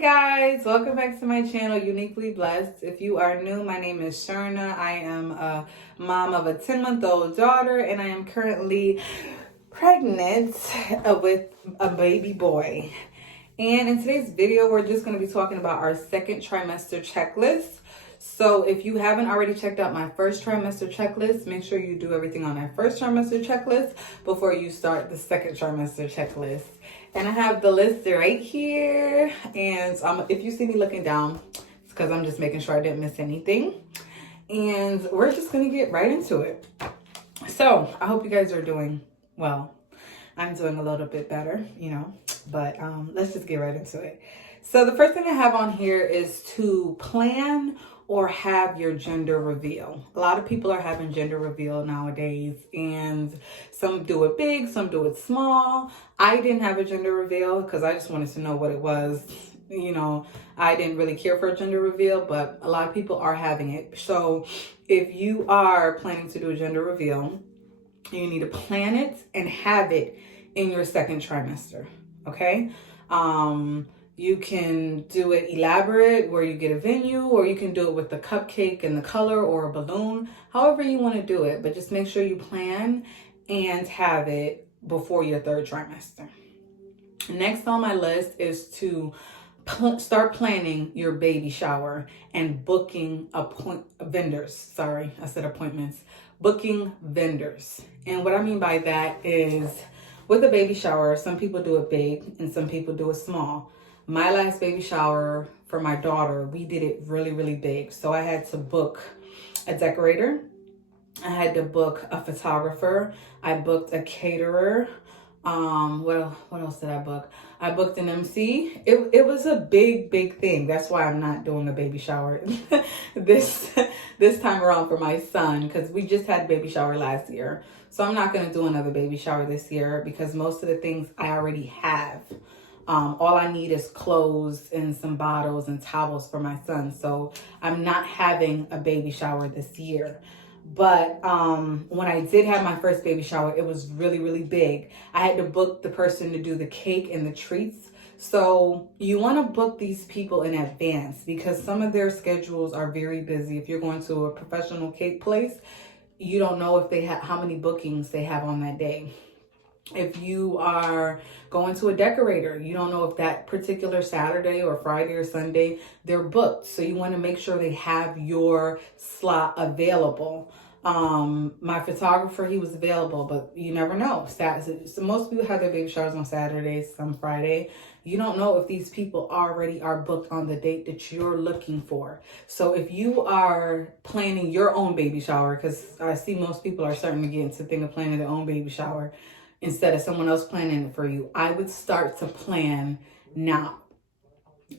Guys, welcome back to my channel, Uniquely Blessed. If you are new, my name is Sharna. I am a mom of a 10-month-old daughter, and I am currently pregnant with a baby boy. And in today's video, we're just going to be talking about our second trimester checklist. So if you haven't already checked out my first trimester checklist, make sure you do everything on that first trimester checklist before you start the second trimester checklist. And I have the list right here. And if you see me looking down, it's because I'm just making sure I didn't miss anything. And we're just going to get right into it. So I hope you guys are doing well. I'm doing a little bit better, but let's just get right into it. So the first thing I have on here is to plan or have your gender reveal. A lot of people are having gender reveal nowadays, and some do it big, some do it small. I didn't have a gender reveal because I just wanted to know what it was. I didn't really care for a gender reveal, but a lot of people are having it. So if you are planning to do a gender reveal, you need to plan it and have it in your second trimester, okay? You can do it elaborate where you get a venue, or you can do it with the cupcake and the color or a balloon, however you want to do it. But just make sure you plan and have it before your third trimester. Next on my list is to start planning your baby shower and booking vendors. Sorry, I said appointments. Booking vendors. And what I mean by that is with a baby shower, some people do it big and some people do it small. My last baby shower for my daughter, we did it really, really big. So I had to book a decorator. I had to book a photographer. I booked a caterer. What else did I book? I booked an MC. It was a big thing. That's why I'm not doing a baby shower this time around for my son, because we just had baby shower last year. So I'm not going to do another baby shower this year because most of the things I already have. All I need is clothes and some bottles and towels for my son. So I'm not having a baby shower this year. But when I did have my first baby shower, it was really, really big. I had to book the person to do the cake and the treats. So you want to book these people in advance because some of their schedules are very busy. If you're going to a professional cake place, you don't know if they have how many bookings they have on that day. If you are going to a decorator, you don't know if that particular Saturday or Friday or Sunday they're booked. So you want to make sure they have your slot available. My photographer, he was available, but you never know. So most people have their baby showers on Saturdays, some Friday. You don't know if these people already are booked on the date that you're looking for. So if you are planning your own baby shower, because I see most people are starting to get into the thing of planning their own baby shower, instead of someone else planning it for you, I would start to plan now.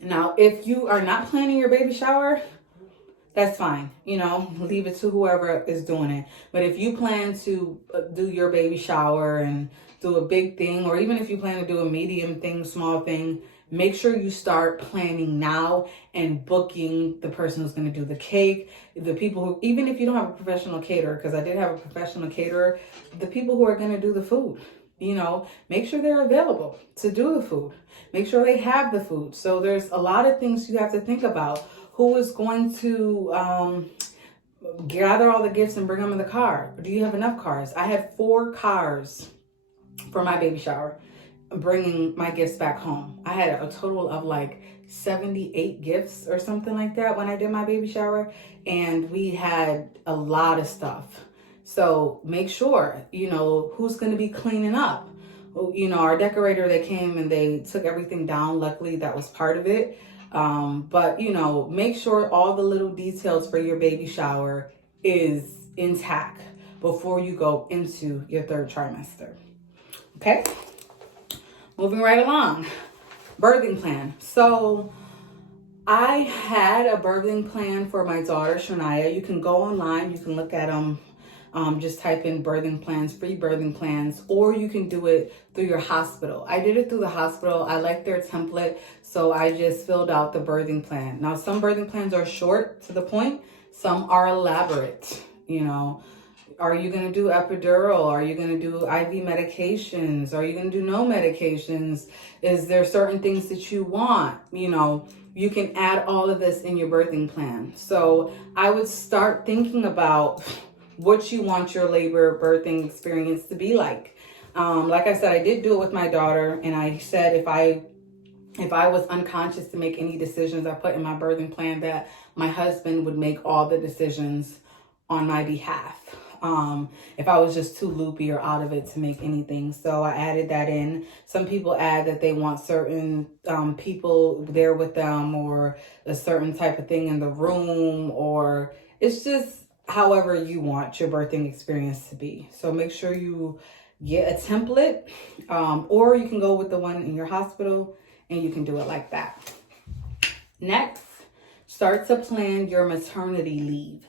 Now, if you are not planning your baby shower, that's fine. Leave it to whoever is doing it. But if you plan to do your baby shower and do a big thing, or even if you plan to do a medium thing, small thing, make sure you start planning now and booking the person who's going to do the cake, the people who, even if you don't have a professional caterer, because I did have a professional caterer, the people who are going to do the food, make sure they're available to do the food. Make sure they have the food. So there's a lot of things you have to think about. Who is going to gather all the gifts and bring them in the car? Do you have enough cars? I had 4 cars for my baby shower, bringing my gifts back home. I had a total of like 78 gifts or something like that when I did my baby shower, and we had a lot of stuff. So make sure, who's going to be cleaning up. Our decorator, they came and they took everything down. Luckily, that was part of it. But make sure all the little details for your baby shower is intact before you go into your third trimester. Okay? Moving right along. Birthing plan. So I had a birthing plan for my daughter, Shania. You can go online. You can look at them. Just type in birthing plans, free birthing plans, or you can do it through your hospital. I did it through the hospital. I like their template, so I just filled out the birthing plan. Now, some birthing plans are short to the point. Some are elaborate, Are you going to do epidural? Are you going to do IV medications? Are you going to do no medications? Is there certain things that you want? You know, you can add all of this in your birthing plan. So I would start thinking about what you want your labor birthing experience to be like. Like I said, I did do it with my daughter, and I said if I was unconscious to make any decisions, I put in my birthing plan that my husband would make all the decisions on my behalf. If I was just too loopy or out of it to make anything. So I added that in. Some people add that they want certain people there with them, or a certain type of thing in the room, or it's just however you want your birthing experience to be. So make sure you get a template, or you can go with the one in your hospital and you can do it like that. Next, start to plan your maternity leave.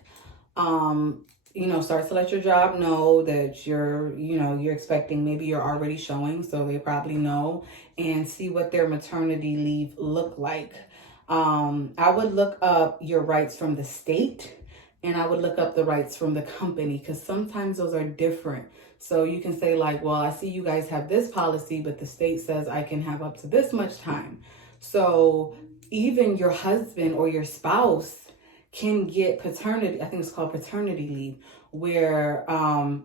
Start to let your job know that you're expecting, maybe you're already showing, so they probably know, and see what their maternity leave look like. I would look up your rights from the state, and I would look up the rights from the company, because sometimes those are different. So you can say like, well, I see you guys have this policy, but the state says I can have up to this much time. So even your husband or your spouse can get paternity, I think it's called paternity leave, where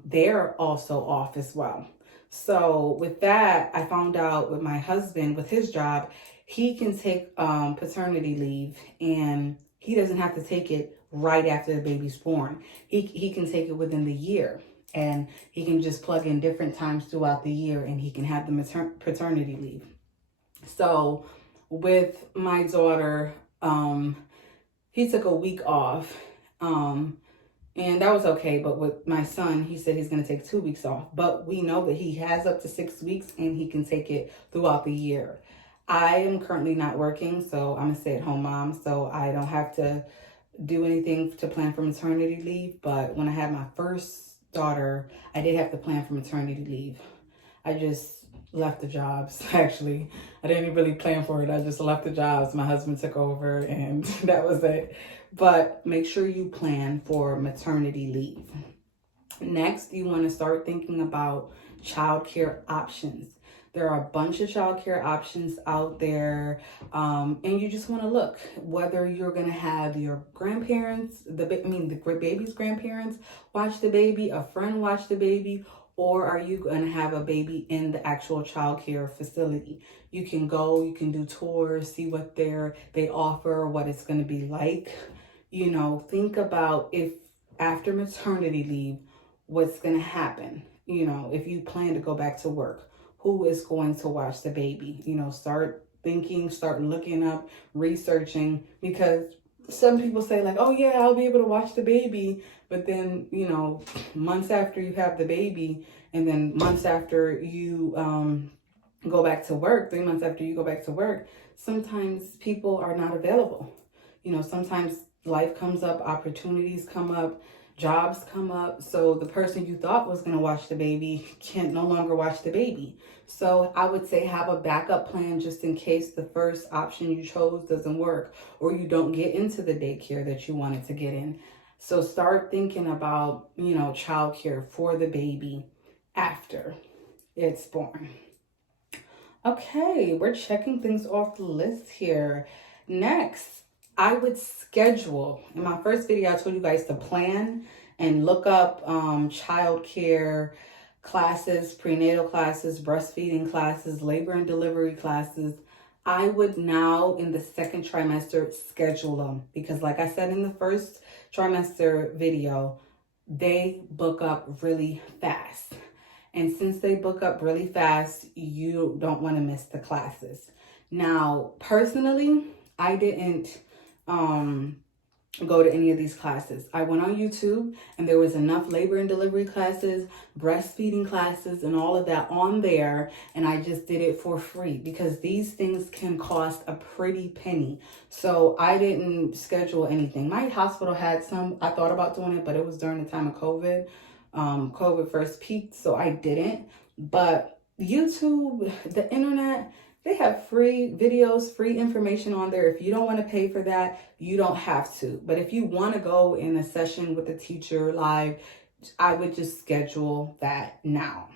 they're also off as well. So with that, I found out with my husband, with his job, he can take paternity leave, and he doesn't have to take it right after the baby's born. He can take it within the year, and he can just plug in different times throughout the year, and he can have the paternity leave. So with my daughter, he took a week off, and that was okay. But with my son, he said he's going to take 2 weeks off. But we know that he has up to 6 weeks, and he can take it throughout the year. I am currently not working, so I'm a stay-at-home mom, so I don't have to do anything to plan for maternity leave. But when I had my first daughter, I did have to plan for maternity leave. I just left the jobs, actually. I didn't really plan for it. I just left the jobs. My husband took over, and that was it. But make sure you plan for maternity leave. Next, you want to start thinking about childcare options. There are a bunch of childcare options out there, and you just want to look whether you're going to have your grandparents, the baby's grandparents watch the baby, a friend watch the baby, or are you going to have a baby in the actual childcare facility? You can go, you can do tours, see what they offer, what it's going to be like. Think about if after maternity leave, what's going to happen. If you plan to go back to work, who is going to watch the baby? Start thinking, start looking up, researching, because some people say like, oh yeah, I'll be able to watch the baby. But then, months after you have the baby, and then months after you go back to work, 3 months after you go back to work, sometimes people are not available. Sometimes life comes up, opportunities come up, jobs come up. So the person you thought was going to watch the baby can't no longer watch the baby. So I would say have a backup plan just in case the first option you chose doesn't work, or you don't get into the daycare that you wanted to get in. So start thinking about, childcare for the baby after it's born. Okay, we're checking things off the list here. Next, I would schedule. In my first video, I told you guys to plan and look up childcare classes, prenatal classes, breastfeeding classes, labor and delivery classes. I would now, in the second trimester, schedule them, because like I said in the first trimester video, they book up really fast. And since they book up really fast, you don't want to miss the classes. Now, personally, I didn't go to any of these classes. I went on YouTube, and there was enough labor and delivery classes, breastfeeding classes, and all of that on there. And I just did it for free, because these things can cost a pretty penny. So I didn't schedule anything. My hospital had some. I thought about doing it, but it was during the time of COVID. COVID first peaked, so I didn't. But YouTube, the internet, they have free videos, free information on there. If you don't want to pay for that, you don't have to. But if you want to go in a session with a teacher live, I would just schedule that now.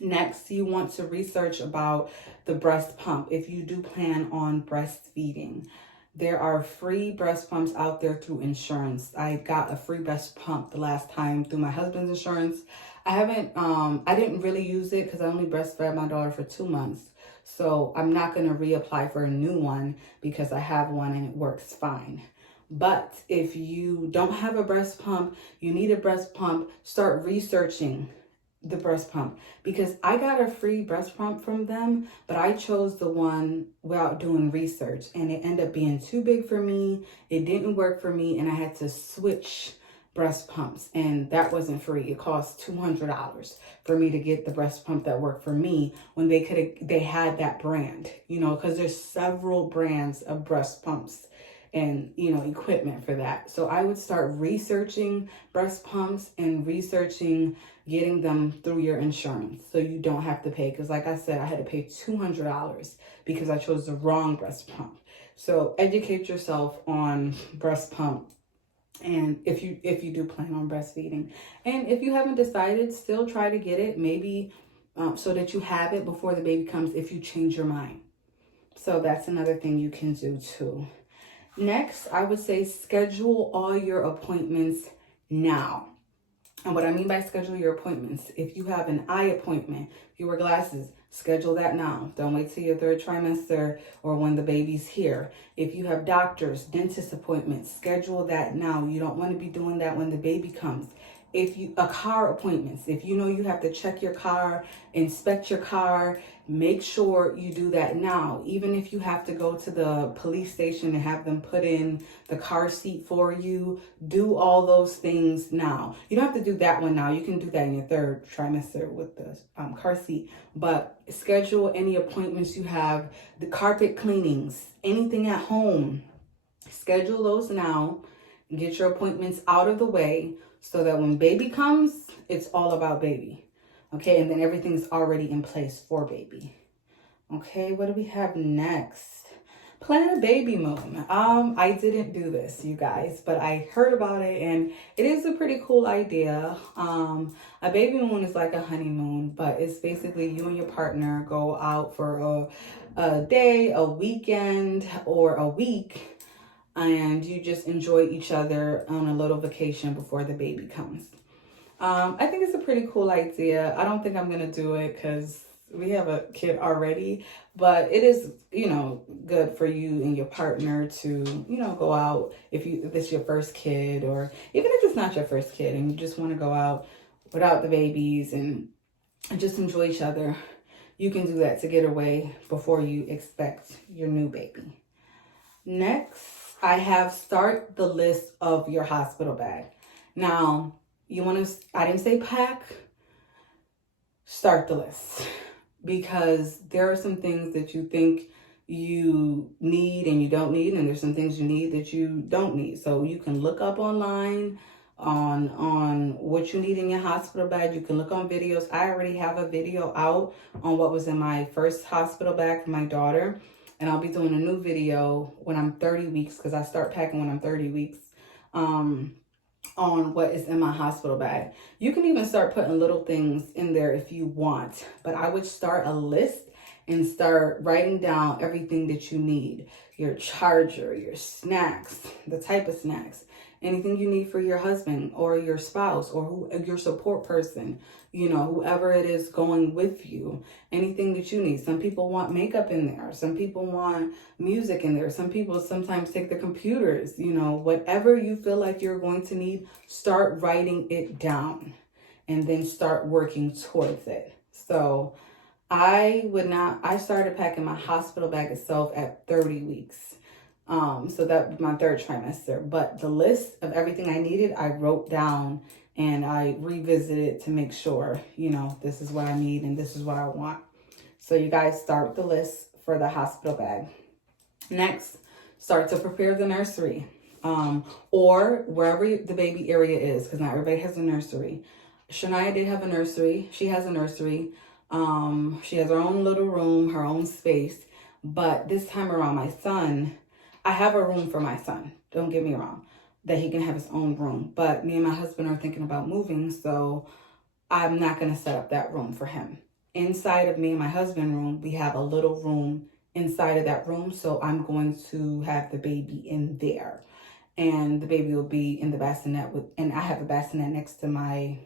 Next, you want to research about the breast pump if you do plan on breastfeeding. There are free breast pumps out there through insurance. I got a free breast pump the last time through my husband's insurance. I didn't really use it because I only breastfed my daughter for 2 months. So I'm not going to reapply for a new one because I have one and it works fine. But if you don't have a breast pump, you need a breast pump, start researching the breast pump, because I got a free breast pump from them, but I chose the one without doing research, and it ended up being too big for me. It didn't work for me, and I had to switch breast pumps, and that wasn't free. It cost $200 for me to get the breast pump that worked for me when they had that brand, because there's several brands of breast pumps and equipment for that. So I would start researching breast pumps and researching getting them through your insurance so you don't have to pay, because like I said, I had to pay $200 because I chose the wrong breast pump. So educate yourself on breast pump, and if you do plan on breastfeeding, and if you haven't decided, still try to get it, maybe so that you have it before the baby comes if you change your mind. So that's another thing you can do too. Next, I would say schedule all your appointments now. And what I mean by schedule your appointments, if you have an eye appointment, if you wear glasses, schedule that now. Don't wait till your 3rd trimester or when the baby's here. If you have doctors, dentist appointments, schedule that now. You don't want to be doing that when the baby comes. Car appointments, if you know you have to check your car, inspect your car, make sure you do that now. Even if you have to go to the police station and have them put in the car seat for you, do all those things now. You don't have to do that one now. You can do that in your 3rd trimester with the car seat. But schedule any appointments you have, the carpet cleanings, anything at home. Schedule those now. Get your appointments out of the way, so that when baby comes, it's all about baby. Okay, and then everything's already in place for baby. Okay, what do we have next? Plan a baby moon. I didn't do this, you guys, but I heard about it, and it is a pretty cool idea. A baby moon is like a honeymoon, but it's basically you and your partner go out for a day, a weekend, or a week, and you just enjoy each other on a little vacation before the baby comes. I think it's a pretty cool idea. I don't think I'm gonna do it because we have a kid already, but it is, good for you and your partner to, go out if this your first kid, or even if it's not your first kid and you just want to go out without the babies and just enjoy each other. You can do that to get away before you expect your new baby. Next, I have start the list of your hospital bag. Now, I didn't say pack, start the list, because there are some things that you think you need and you don't need, and there's some things you need that you don't need. So you can look up online on what you need in your hospital bag. You can look on videos. I already have a video out on what was in my first hospital bag for my daughter. And I'll be doing a new video when I'm 30 weeks, because I start packing when I'm 30 weeks, on what is in my hospital bag. You can even start putting little things in there if you want. But I would start a list and start writing down everything that you need. Your charger, your snacks, the type of snacks, anything you need for your husband or your spouse or your support person, whoever it is going with you, anything that you need. Some people want makeup in there. Some people want music in there. Some people sometimes take the computers, whatever you feel like you're going to need, start writing it down and then start working towards it. So I started packing my hospital bag itself at 30 weeks. So that was my 3rd trimester, but the list of everything I needed, I wrote down and I revisited to make sure, this is what I need and this is what I want. So you guys start the list for the hospital bag. Next, start to prepare the nursery, or wherever the baby area is, because not everybody has a nursery. Shania did have a nursery. She has a nursery. She has her own little room, her own space. But this time around, I have a room for my son. Don't get me wrong. that he can have his own room. But me and my husband are thinking about moving, so I'm not going to set up that room for him. Inside of me and my husband's room, we have a little room inside of that room, so I'm going to have the baby in there. And the baby will be in the bassinet and I have a bassinet next to my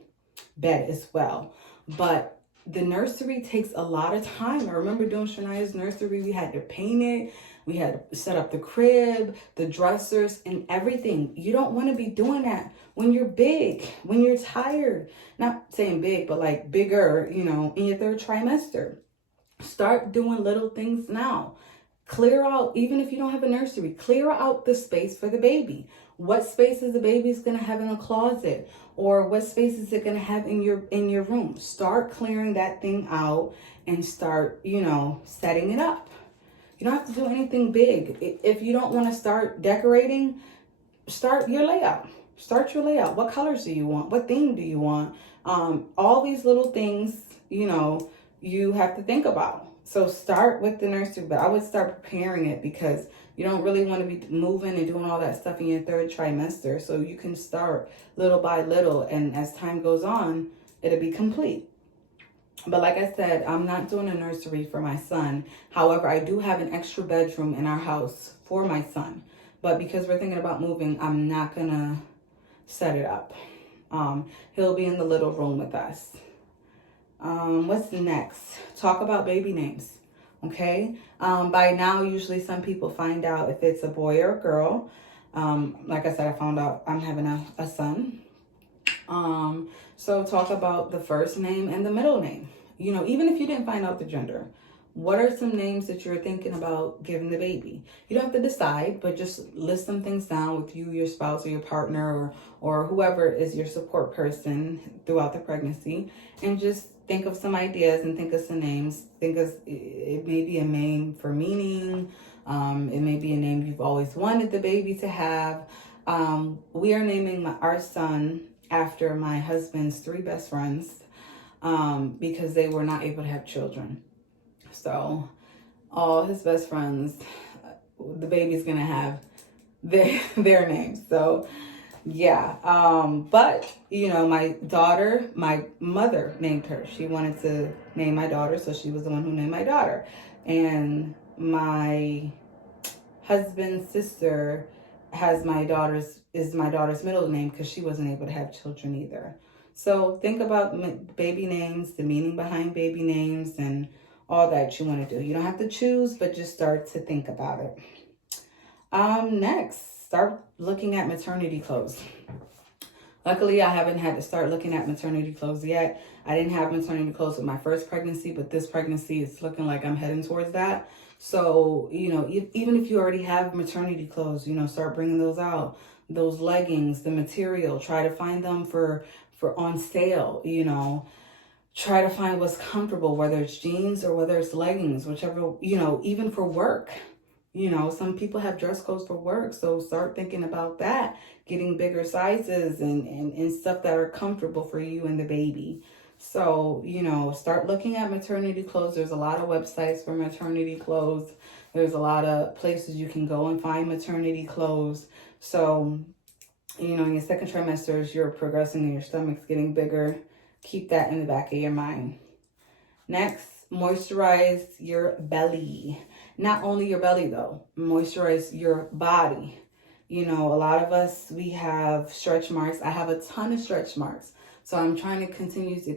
bed as well. But the nursery takes a lot of time. I remember doing Shania's nursery. We had to paint it. We had to set up the crib, the dressers, and everything. You don't want to be doing that when you're big, when you're tired. Not saying big, but like bigger, in your third trimester. Start doing little things now. Clear out, even if you don't have a nursery, clear out the space for the baby. What space is the baby's going to have in a closet? Or what space is it going to have in your room? Start clearing that thing out and start, setting it up. You don't have to do anything big. If you don't want to start decorating, start your layout. Start your layout. What colors do you want? What theme do you want? All these little things, you have to think about. So start with the nursery, but I would start preparing it because you don't really want to be moving and doing all that stuff in your third trimester. So you can start little by little, and as time goes on, it'll be complete. But like I said, I'm not doing a nursery for my son. However, I do have an extra bedroom in our house for my son. But because we're thinking about moving, I'm not going to set it up. He'll be in the little room with us. What's next? Talk about baby names. Okay. By now, usually some people find out if it's a boy or a girl. Like I said, I found out I'm having a son. So talk about the first name and the middle name. Even if you didn't find out the gender, what are some names that you're thinking about giving the baby? You don't have to decide, but just list some things down with you, your spouse, or your partner, or whoever is your support person throughout the pregnancy, and just think of some ideas and think of some names. Think of it may be a name for meaning. It may be a name you've always wanted the baby to have. We are naming our son after my husband's 3 best friends because they were not able to have children. So all his best friends, the baby's gonna have their names. So yeah, but my mother named her. She wanted to name my daughter, so she was the one who named my daughter. And my husband's sister is my daughter's middle name because she wasn't able to have children either. So think about baby names, the meaning behind baby names, and all that you want to do. You don't have to choose, but just start to think about it. Next, start looking at maternity clothes. Luckily, I haven't had to start looking at maternity clothes yet. I didn't have maternity clothes with my first pregnancy, but this pregnancy is looking like I'm heading towards that. So, even if you already have maternity clothes, start bringing those out. Those leggings, the material, try to find them for on sale, Try to find what's comfortable, whether it's jeans or whether it's leggings, whichever, even for work. Some people have dress codes for work, so start thinking about that, getting bigger sizes and stuff that are comfortable for you and the baby. So, start looking at maternity clothes. There's a lot of websites for maternity clothes. There's a lot of places you can go and find maternity clothes. So, in your second trimester, as you're progressing and your stomach's getting bigger, keep that in the back of your mind. Next, moisturize your belly. Not only your belly though, moisturize your body. A lot of us, we have stretch marks. I have a ton of stretch marks. So I'm trying to continue to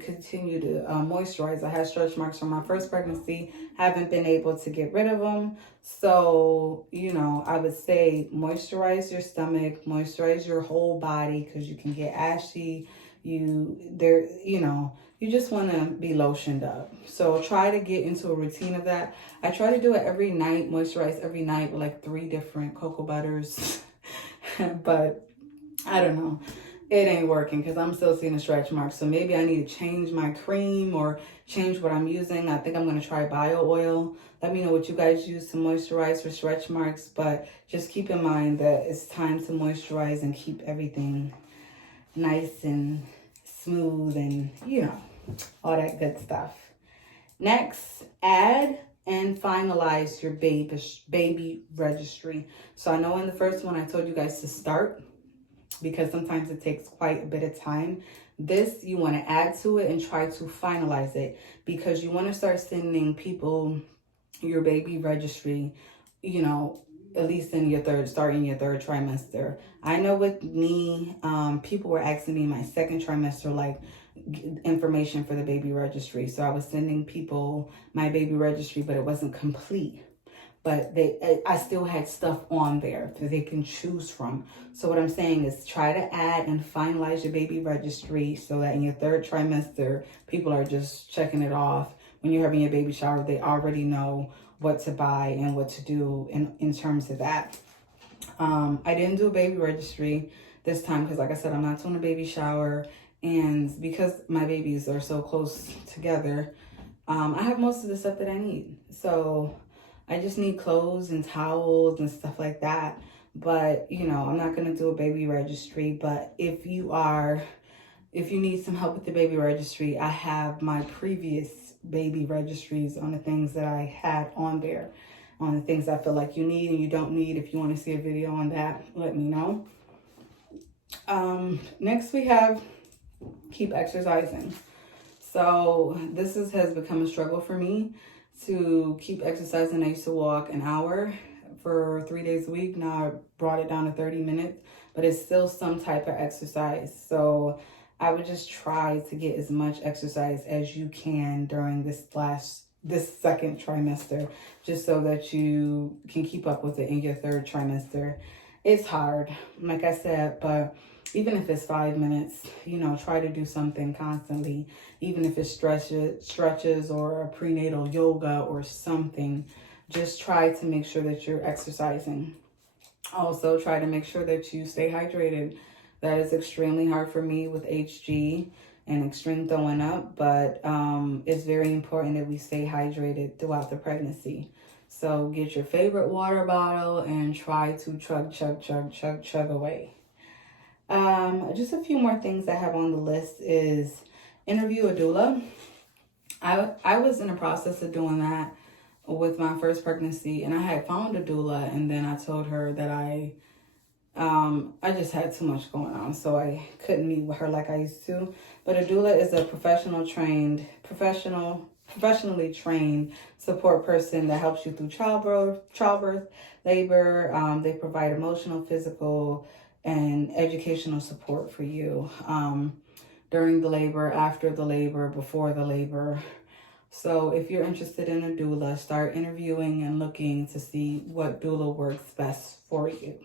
moisturize. I had stretch marks from my first pregnancy. Haven't been able to get rid of them. So, I would say moisturize your stomach, moisturize your whole body because you can get ashy. You just want to be lotioned up. So try to get into a routine of that. I try to do it every night, moisturize every night with like 3 different cocoa butters. But I don't know. It ain't working because I'm still seeing the stretch marks. So maybe I need to change my cream or change what I'm using. I think I'm going to try bio oil. Let me know what you guys use to moisturize for stretch marks. But just keep in mind that it's time to moisturize and keep everything nice and smooth and, all that good stuff. Next, add and finalize your baby registry. So I know in the first one I told you guys to start. because sometimes it takes quite a bit of time. This, you want to add to it and try to finalize it, because you want to start sending people your baby registry, you know, at least in your starting your third trimester. I know with me, people were asking me my second trimester, like, information for the baby registry. So I was sending people my baby registry, but it wasn't complete. But I still had stuff on there that they can choose from. So what I'm saying is try to add and finalize your baby registry so that in your third trimester, people are just checking it off. When you're having your baby shower, they already know what to buy and what to do in terms of that. I didn't do a baby registry this time because, like I said, I'm not doing a baby shower. And because my babies are so close together, I have most of the stuff that I need. So I just need clothes and towels and stuff like that. But, you know, I'm not going to do a baby registry. But if you need some help with the baby registry, I have my previous baby registries on the things that I had on there, on the things I feel like you need and you don't need. If you want to see a video on that, let me know. Next we have keep exercising. So this has become a struggle for me to keep exercising. I used to walk an hour for 3 days a week. Now I brought it down to 30 minutes, but it's still some type of exercise. So I would just try to get as much exercise as you can during this second trimester, just so that you can keep up with it in your third trimester. It's hard, like I said, but even if it's 5 minutes, you know, try to do something constantly, even if it's stretches or a prenatal yoga or something. Just try to make sure that you're exercising. Also, try to make sure that you stay hydrated. That is extremely hard for me with HG and extreme throwing up, but it's very important that we stay hydrated throughout the pregnancy. So get your favorite water bottle and try to chug away. Just a few more things I have on the list is interview a doula. I was in the process of doing that with my first pregnancy, and I had found a doula, and then I told her that I just had too much going on, so I couldn't meet with her like I used to. But a doula is a professionally trained support person that helps you through childbirth, labor. They provide emotional, physical, and educational support for you during the labor, after the labor, before the labor. So if you're interested in a doula, start interviewing and looking to see what doula works best for you.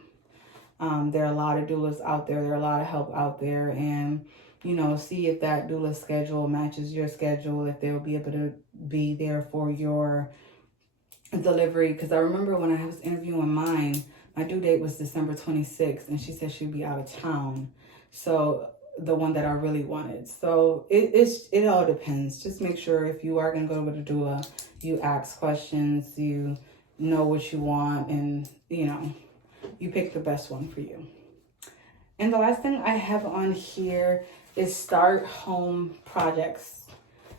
There are a lot of doulas out there. There are a lot of help out there. And, you know, see if that doula schedule matches your schedule, if they'll be able to be there for your delivery. Because I remember when I was interviewing mine, my due date was December 26th, and she said she'd be out of town. So the one that I really wanted. So it all depends. Just make sure if you are going to go with a doula, you ask questions, you know what you want, and, you know, you pick the best one for you. And the last thing I have on here is start home projects.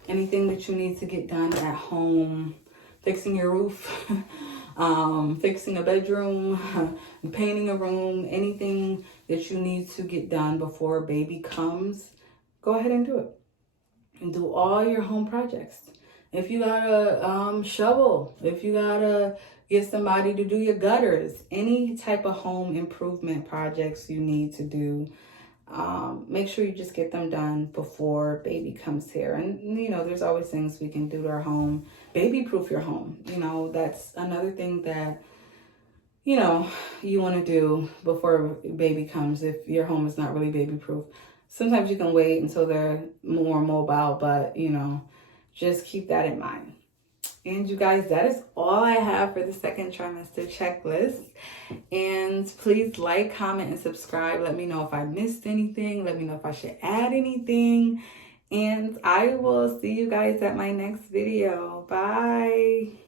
Anything that you need to get done at home, fixing your roof, fixing a bedroom, painting a room, anything that you need to get done before baby comes, go ahead and do it. And do all your home projects. If you gotta shovel, if you gotta get somebody to do your gutters, any type of home improvement projects you need to do, make sure you just get them done before baby comes here. And, you know, there's always things we can do to our home. Baby-proof your home. You know, that's another thing that, you know, you want to do before baby comes if your home is not really baby-proof. Sometimes you can wait until they're more mobile, but, you know, just keep that in mind. And you guys, that is all I have for the second trimester checklist. And please like, comment, and subscribe. Let me know if I missed anything. Let me know if I should add anything. And I will see you guys at my next video. Bye.